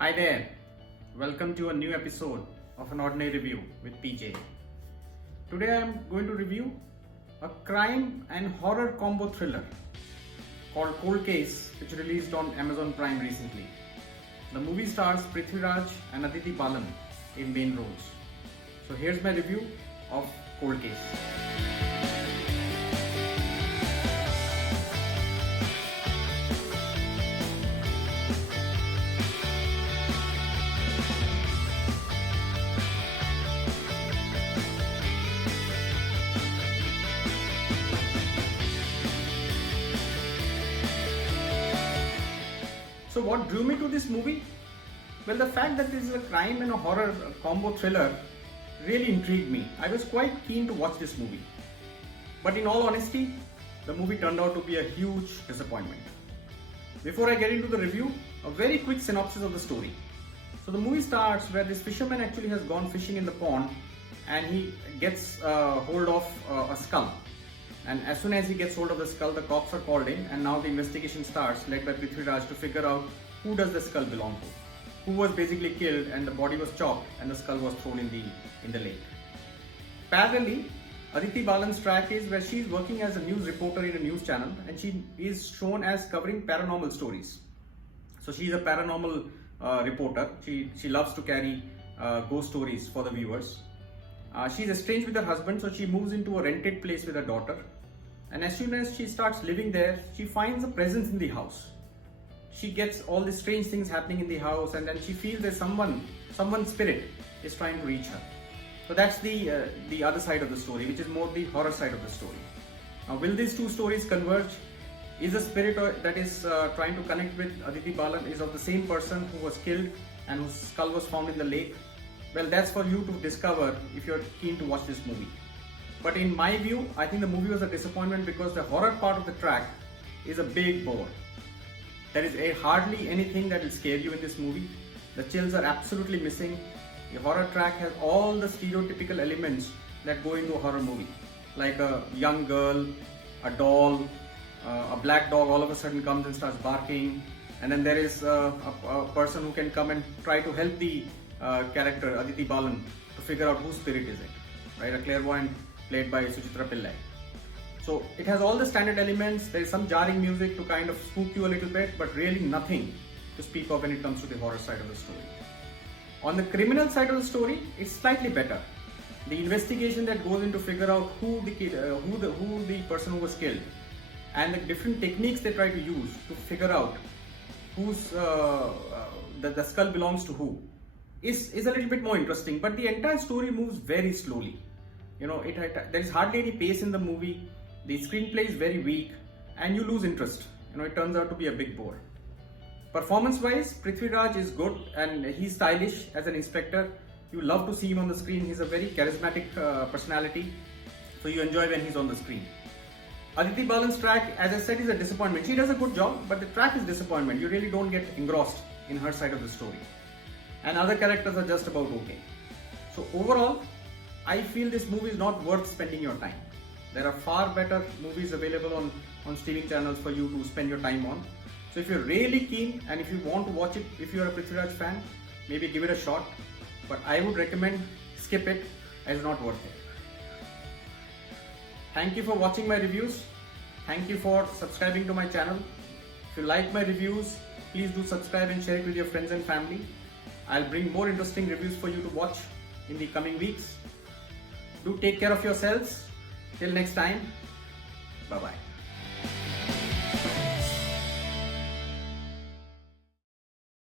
Hi there, welcome to a new episode of An Ordinary Review with PJ. Today I am going to review a crime and horror combo thriller called Cold Case, which released on Amazon Prime recently. The movie stars Prithvi Raj and Aditi Balan in main roles. So here's my review of Cold Case. So what drew me to this movie? Well, the fact that this is a crime and a horror combo thriller really intrigued me. I was quite keen to watch this movie. But in all honesty, the movie turned out to be a huge disappointment. Before I get into the review, a very quick synopsis of the story. So the movie starts where this fisherman actually has gone fishing in the pond and he gets hold of a skull. And as soon as he gets hold of the skull, the cops are called in, and now the investigation starts, led by Prithvi Raj, to figure out who does the skull belong to, who was basically killed, and the body was chopped and the skull was thrown in the lake. Parallelly, Aditi Balan's track is where she is working as a news reporter in a news channel, and she is shown as covering paranormal stories. So she is a paranormal reporter. She loves to carry ghost stories for the viewers. She's estranged with her husband, so she moves into a rented place with her daughter. And as soon as she starts living there, she finds a presence in the house. She gets all the strange things happening in the house, and then she feels that someone's spirit is trying to reach her. So that's the other side of the story, which is more the horror side of the story. Now, will these two stories converge? Is the spirit that is trying to connect with Aditi Balan is of the same person who was killed and whose skull was found in the lake? Well, that's for you to discover if you're keen to watch this movie. But in my view, I think the movie was a disappointment because the horror part of the track is a big bore. There is hardly anything that will scare you in this movie. The chills are absolutely missing. The horror track has all the stereotypical elements that go into a horror movie, like a young girl, a doll, a black dog all of a sudden comes and starts barking, and then there is a person who can come and try to help the character Aditi Balan to figure out whose spirit is it, right? A clairvoyant played by Suchitra Pillai. So it has all the standard elements. There is some jarring music to kind of spook you a little bit, but really nothing to speak of when it comes to the horror side of the story. On the criminal side of the story, it's slightly better. The investigation that goes into figure out who the person who was killed, and the different techniques they try to use to figure out who's the skull belongs to who is a little bit more interesting. But the entire story moves very slowly. You know, there is hardly any pace in the movie. The screenplay is very weak, and you lose interest. You know, it turns out to be a big bore. Performance-wise, Prithvi Raj is good, and he's stylish as an inspector. You love to see him on the screen. He's a very charismatic personality, so you enjoy when he's on the screen. Aditi Balan's track, as I said, is a disappointment. She does a good job, but the track is disappointment. You really don't get engrossed in her side of the story. And other characters are just about okay. So overall, I feel this movie is not worth spending your time. There are far better movies available on streaming channels for you to spend your time on. So if you're really keen and if you want to watch it, if you're a Prithvi Raj fan, maybe give it a shot. But I would recommend skip it, as it's not worth it. Thank you for watching my reviews. Thank you for subscribing to my channel. If you like my reviews, please do subscribe and share it with your friends and family. I'll bring more interesting reviews for you to watch in the coming weeks. Do take care of yourselves. Till next time, bye-bye.